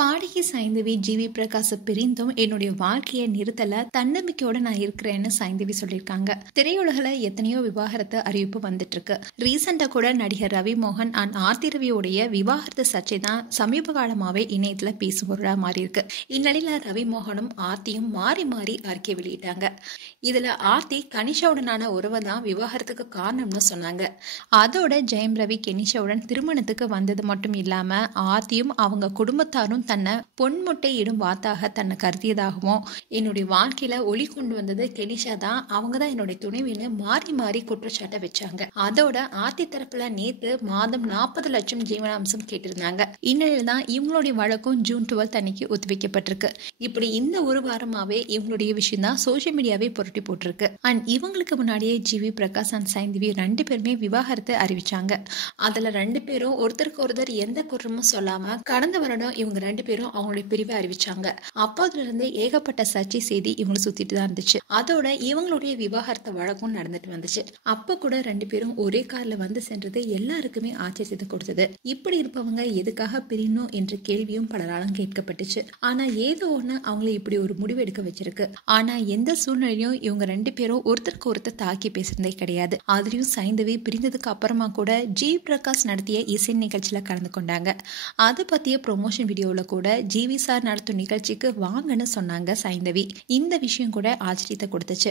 பாடகி சைந்தவி ஜிவி பிரகாஷ் பிரிந்தும் என்னுடைய வாழ்க்கையை நிறுத்தல, தன்னம்பிக்கையோட நான் இருக்கிறேன்னு சைந்தவி சொல்லியிருக்காங்க. திரையுலகில் எத்தனையோ விவாகரத்து அறிவிப்பு வந்துட்டு இருக்கு. ரீசெண்டா கூட நடிகர் ரவி மோகன் அண்ட் ஆர்த்தி ரவியோடைய விவாகரத்து சர்ச்சை தான் சமீப காலமாவே இணையத்துல பேசுபொருளா மாறி இருக்கு. இந்நிலையில ரவி மோகனும் ஆர்த்தியும் மாறி மாறி அறிக்கை வெளியிட்டாங்க. இதுல ஆர்த்தி கனிஷாவுடனான உறவை தான் விவாகரத்துக்கு காரணம்னு சொன்னாங்க. அதோட ஜெயம் ரவி கெனிஷாவுடன் திருமணத்துக்கு வந்தது மட்டும் இல்லாம ஆர்த்தியும் அவங்க குடும்பத்தாரும் தன்னை பொன்முட்டை இடும் வார்த்தாக தன்னை கருதியதாகவும், என்னுடைய வாழ்க்கையில ஒளி கொண்டு வந்தது கெனிஷா தான், அவங்க தான் என்னுடைய துணைவின்னு மாறி மாறி குற்றச்சாட்டை வச்சாங்க. அதோட ஆர்த்தி தரப்புல நேத்து மாதம் 40 லட்சம் ஜீவனாம்சம் கேட்டிருந்தாங்க. இந்நிலையில தான் இவங்களுடைய வழக்கும் ஜூன் 12 அன்னைக்கு ஒத்திவைக்கப்பட்டிருக்கு. இப்படி இந்த ஒரு வாரமாவே இவங்களுடைய விஷயம் தான் சோசியல் மீடியாவே புரட்டி போட்டிருக்கு. அண்ட் இவங்களுக்கு முன்னாடியே ஜிவி பிரகாஷ் அண்ட் சைந்தவி 2 பேருமே விவாகரத்தை அறிவிச்சாங்க. அதுல 2 பேரும் ஒருத்தருக்கு ஒருத்தர் எந்த குற்றமும் சொல்லாம கடந்த வருடம் இவங்க 2 பேரும் அவங்களுடைய பிரிவை அறிவிச்சாங்க. அப்போதுல இருந்து ஏகப்பட்ட சர்ச்சை செய்தி இவங்களை சுத்திட்டு தான் இருந்துச்சு. அதோட இவங்களுடைய விவாகரத்து வழக்கும் நடந்துட்டு வந்துச்சு. அப்ப கூட 2 பேரும் ஒரே கார்ல வந்து சென்றது எல்லாருக்குமே ஆச்சரியத்தை கொடுத்தது. இப்படி இருப்பவங்க எதுக்காக பிரியணும் என்ற கேள்வியும் பலராலும் கேட்கப்பட்டுச்சு. ஆனா ஏதோ ஒண்ணு அவங்களை இப்படி ஒரு முடிவு எடுக்க வச்சிருக்கு. ஆனா எந்த சூழ்நிலையும் இவங்க 2 பேரும் ஒருத்தருக்கு ஒருத்தர் தாக்கி பேசுறதே கிடையாது. அதுலயும் சைந்தவி பிரிந்ததுக்கு அப்புறமா கூட ஜிவி பிரகாஷ் நடத்திய இசை நிகழ்ச்சியில கலந்து கொண்டாங்க. அதை பத்திய ப்ரொமோஷன் வீடியோல கூட ஜிவி சார் நடத்தும் நிகழ்ச்சிக்கு வாங்கன்னு சொன்னாங்க சைந்தவி. இந்த விஷயம் கூட ஆச்சரியத்தை கொடுத்துச்சு.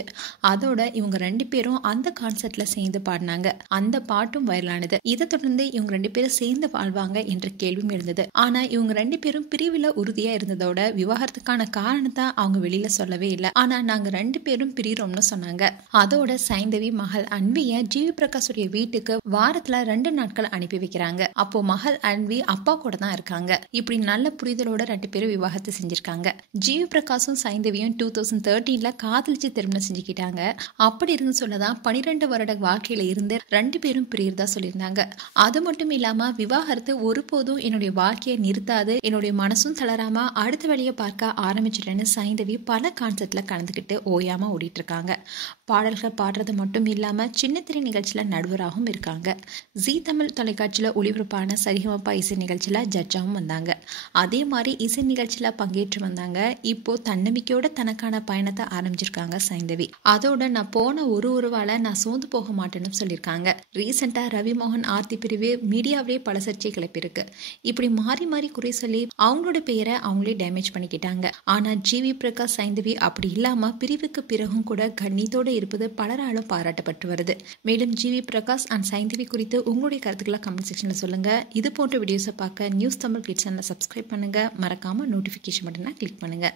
அதோட இவங்க 2 பேரும் அந்த கான்சர்ட்ல சேர்ந்து பாடினாங்க. அந்த பாட்டும் வைரலானது. இதை தொடர்ந்து இவங்க 2 பேரும் சேர்ந்து வாழ்வாங்க என்ற கேள்வியும் இருந்தது. ஆனா இவங்க 2 பேரும் பிரிவுல உறுதியா இருந்ததோட விவாகரத்துக்கான காரணத்தை அவங்க வெளியில சொல்லவே இல்லை. ஆனா நாங்க 2 பேரும் பிரிறோம்னு சொன்னாங்க. அதோட சைந்தவி மகள் அன்விய ஜிவி பிரகாஷுடைய வீட்டுக்கு வாரத்துல 2 நாட்கள் அனுப்பி வைக்கிறாங்க. அப்போ மகள் அன்வி அப்பா கூட தான் இருக்காங்க. இப்படி நல்ல புரிதலோட 2 பேரும் விவாகரத்து செஞ்சிருக்காங்க. ஜிவி பிரகாஷும் சைந்தவியும் 2013 காதலிச்சு திருமணம் செஞ்சுக்கிட்டாங்க. அப்படி இருந்து சொல்லதான் 12 வருட வாழ்க்கையில இருந்து 2 பேரும் பிரியறதா சொல்லியிருந்தாங்க. அது மட்டும் இல்லாம விவாகரத்து ஒருபோதும் என்னுடைய வாழ்க்கையை நிறுத்தாது, என்னுடைய மனசும் தளராம அடுத்த வழியை பார்க்க ஆரம்பிச்சிட்டேன்னு சைந்தவி பல கான்செர்ட்ல கலந்துக்கிட்டு ஓயாம ஓடிட்டு இருக்காங்க. பாடல்கள் பாடுறது மட்டும் இல்லாம சின்னத்திரை நிகழ்ச்சியில நடுவராகவும் இருக்காங்க. ஜி தமிழ் தொலைக்காட்சியில ஒளிபரப்பான சரிகமபா இசை நிகழ்ச்சியில ஜட்ஜாவும் வந்தாங்க. அதே மாதிரி இசை நிகழ்ச்சியில பங்கேற்று வந்தாங்க. இப்போ தன்னம்பிக்கையோட தனக்கான பயணத்தை ஆரம்பிச்சிருக்காங்க சைந்தவி. அதோட நான் போன ஒரு வாழ நான் சோர்ந்து போக மாட்டேன்னு சொல்லியிருக்காங்க. ரீசெண்டா ரவி மோகன் ஆர்த்தி பிரிவு மீடியாவிலே பல சர்ச்சை கிளப்பியிருக்கு. இப்படி மாறி மாறி குறை சொல்லி அவங்களோட பெயரை அவங்களே டேமேஜ் பண்ணிக்கிட்டாங்க. ஆனா ஜிவி பிரகாஷ் சைந்தவி அப்படி இல்லாம பிரிவுக்கு பிறகும் கூட கண்ணியத்தோட இருப்பது பலராலும் பாராட்டப்பட்டு வருது. மேலும் ஜிவி பிரகாஷ் அண்ட் சைந்தவி குறித்து உங்களுடைய கருத்துக்களை கமெண்ட் செக்ஷன்ல சொல்லுங்க. இது போன்ற வீடியோஸை பார்க்க நியூஸ் தமிழ் கிட்ஸ் சேனலை சப்ஸ்கிரைப் பண்ணுங்க. மறக்காம நோட்டிபிகேஷன் பட்டனை கிளிக் பண்ணுங்க.